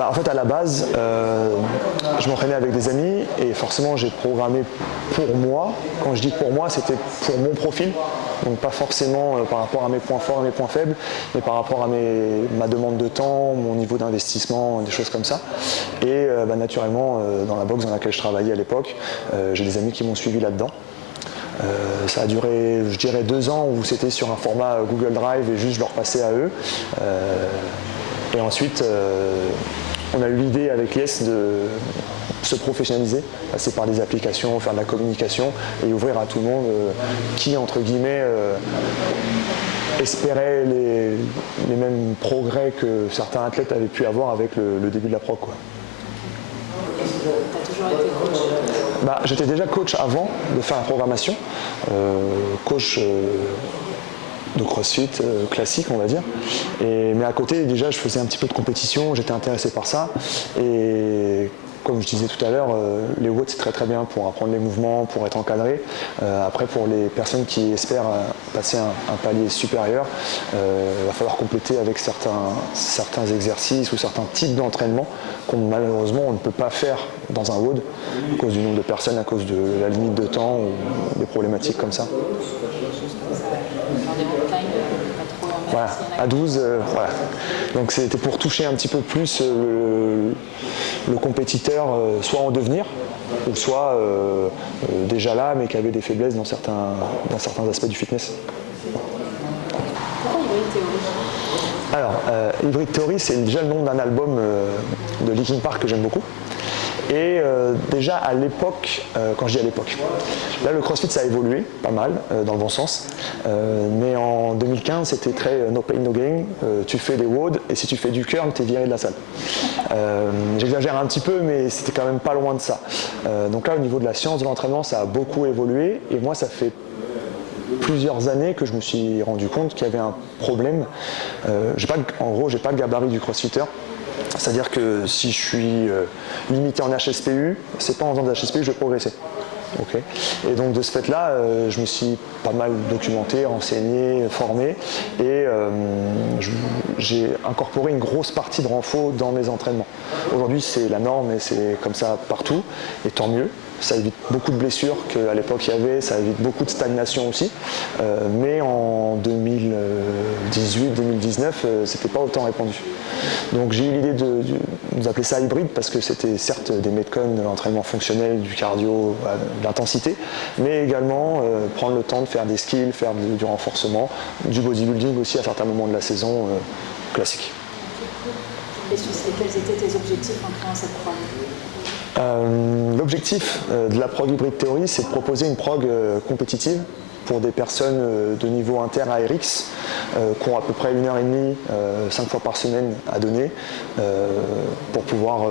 En fait, à la base, je m'entraînais avec des amis et forcément j'ai programmé pour moi. Quand je dis pour moi, c'était pour mon profil. Donc pas forcément par rapport à mes points forts et mes points faibles, mais par rapport à ma demande de temps, mon niveau d'investissement, des choses comme ça. Et naturellement, dans la boxe dans laquelle je travaillais à l'époque, j'ai des amis qui m'ont suivi là-dedans. Ça a duré, je dirais, 2 ans où c'était sur un format Google Drive et juste je leur passais à eux. Et ensuite, on a eu l'idée avec Yes de se professionnaliser, passer par des applications, faire de la communication et ouvrir à tout le monde qui, entre guillemets, espérait les mêmes progrès que certains athlètes avaient pu avoir avec le début de la pro, quoi. T'as toujours été coach? J'étais déjà coach avant de faire la programmation, coach de CrossFit classique, on va dire. Mais à côté, déjà, je faisais un petit peu de compétition, j'étais intéressé par ça. Et comme je disais tout à l'heure, les WOD c'est très très bien pour apprendre les mouvements, pour être encadré. Après, pour les personnes qui espèrent passer un palier supérieur, il va falloir compléter avec certains exercices ou certains types d'entraînement qu'on malheureusement on ne peut pas faire dans un WOD à cause du nombre de personnes, à cause de la limite de temps ou des problématiques comme ça. Voilà, à 12, voilà. Donc c'était pour toucher un petit peu plus le compétiteur, soit en devenir, ou soit déjà là, mais qui avait des faiblesses dans certains aspects du fitness. Pourquoi Hybrid Theory? Alors, Hybrid Theory, c'est déjà le nom d'un album de Linkin Park que j'aime beaucoup. Et déjà à l'époque, quand je dis à l'époque, là le CrossFit ça a évolué pas mal, dans le bon sens, mais en 2015 c'était très no pain no gain, tu fais des WOD et si tu fais du curl t'es viré de la salle. J'exagère un petit peu mais c'était quand même pas loin de ça. Donc là au niveau de la science de l'entraînement ça a beaucoup évolué et moi ça fait plusieurs années que je me suis rendu compte qu'il y avait un problème. En gros j'ai pas le gabarit du crossfitter. C'est-à-dire que si je suis limité en HSPU, c'est pas en faisant de HSPU que je vais progresser. Okay. Et donc de ce fait-là, je me suis pas mal documenté, renseigné, formé et j'ai incorporé une grosse partie de renfort dans mes entraînements. Aujourd'hui c'est la norme et c'est comme ça partout et tant mieux. Ça évite beaucoup de blessures qu'à l'époque il y avait, ça évite beaucoup de stagnation aussi. Mais en 2018-2019, c'était pas autant répandu. Donc j'ai eu l'idée de nous appeler ça hybride parce que c'était certes des metcons, de l'entraînement fonctionnel, du cardio, de l'intensité, mais également prendre le temps de faire des skills, faire du renforcement, du bodybuilding aussi à certains moments de la saison classique. Et quels étaient tes objectifs en créant cette prog? L'objectif de la prog Hybrid Theory, c'est de proposer une prog compétitive pour des personnes de niveau inter à RX qui ont à peu près 1h30, 5 fois par semaine à donner pour pouvoir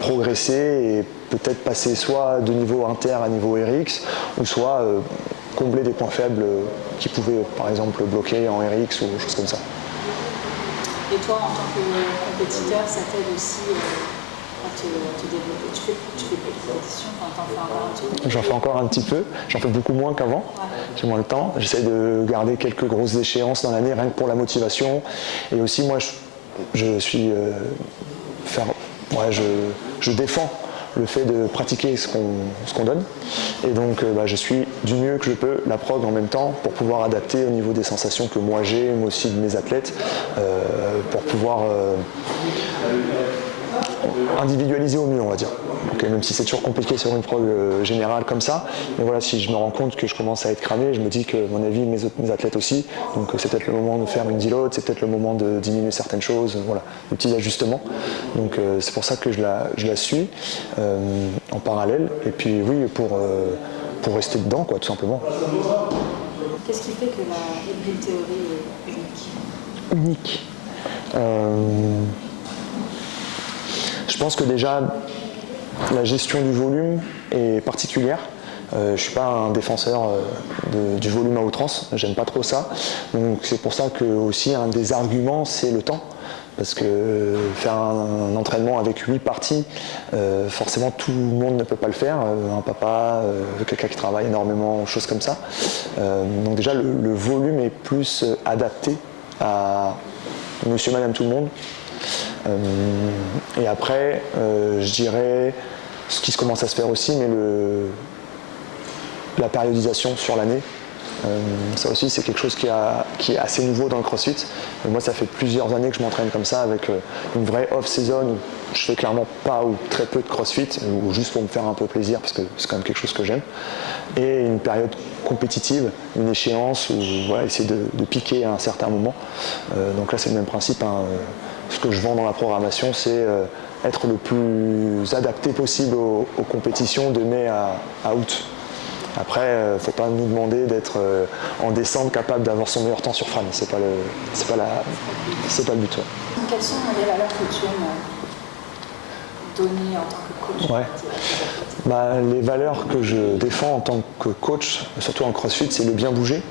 progresser et peut-être passer soit de niveau inter à niveau RX ou soit combler des points faibles qui pouvaient par exemple bloquer en RX ou choses comme ça. Et toi en tant que compétiteur, ça t'aide aussi à te développer? Tu fais plus de compétition, t'en fais encore un petit peu? J'en fais encore un petit peu, j'en fais beaucoup moins qu'avant, j'ai moins le temps. J'essaie de garder quelques grosses échéances dans l'année, rien que pour la motivation. Et aussi moi je défends le fait de pratiquer ce qu'on donne. Et donc je suis du mieux que je peux la prog en même temps pour pouvoir adapter au niveau des sensations que moi j'ai, moi aussi de mes athlètes, pour pouvoir individualiser au mieux, on va dire. Donc, même si c'est toujours compliqué sur une prog générale comme ça, mais voilà, si je me rends compte que je commence à être cramé, je me dis que à mon avis mes athlètes aussi, donc c'est peut-être le moment de faire une deload, c'est peut-être le moment de diminuer certaines choses, voilà, des petits ajustements. Donc c'est pour ça que je la suis en parallèle, et puis oui, pour rester dedans, quoi, tout simplement. Qu'est-ce qui fait que la Hybrid Theory est unique? Je pense que déjà la gestion du volume est particulière. Je ne suis pas un défenseur du volume à outrance, j'aime pas trop ça. Donc c'est pour ça que aussi un des arguments c'est le temps. Parce que faire un entraînement avec 8 parties, forcément tout le monde ne peut pas le faire. Un papa, quelqu'un qui travaille énormément, choses comme ça. Donc déjà le volume est plus adapté à monsieur, madame, tout le monde. Et après, je dirais ce qui commence à se faire aussi, mais la périodisation sur l'année. Ça aussi, c'est quelque chose qui est assez nouveau dans le CrossFit. Moi, ça fait plusieurs années que je m'entraîne comme ça, avec une vraie off-season où je fais clairement pas ou très peu de CrossFit, ou juste pour me faire un peu plaisir, parce que c'est quand même quelque chose que j'aime. Et une période compétitive, une échéance où voilà, essayer de piquer à un certain moment. Donc là, c'est le même principe. Hein. Ce que je vends dans la programmation, c'est être le plus adapté possible aux compétitions de mai à août. Après, il ne faut pas nous demander d'être en décembre capable d'avoir son meilleur temps sur Fran. C'est pas le but. Ouais. Quelles sont les valeurs que tu aimes donner en tant que coach? Ouais. Les valeurs que je défends en tant que coach, surtout en CrossFit, c'est le bien bouger.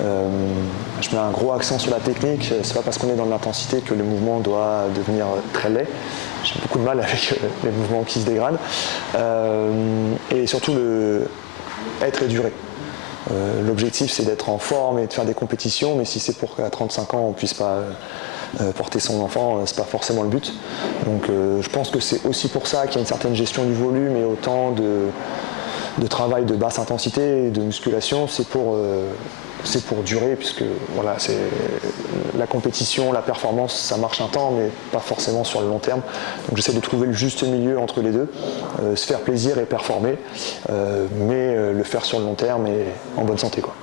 Je mets un gros accent sur la technique. C'est pas parce qu'on est dans l'intensité que le mouvement doit devenir très laid. J'ai beaucoup de mal avec les mouvements qui se dégradent. Et surtout être et durer. L'objectif, c'est d'être en forme et de faire des compétitions, mais si c'est pour qu'à 35 ans on ne puisse pas porter son enfant, c'est pas forcément le but. Donc je pense que c'est aussi pour ça qu'il y a une certaine gestion du volume et autant de travail de basse intensité et de musculation, c'est pour durer, puisque voilà, c'est la compétition, la performance, ça marche un temps, mais pas forcément sur le long terme. Donc j'essaie de trouver le juste milieu entre les deux, se faire plaisir et performer, mais le faire sur le long terme et en bonne santé, quoi.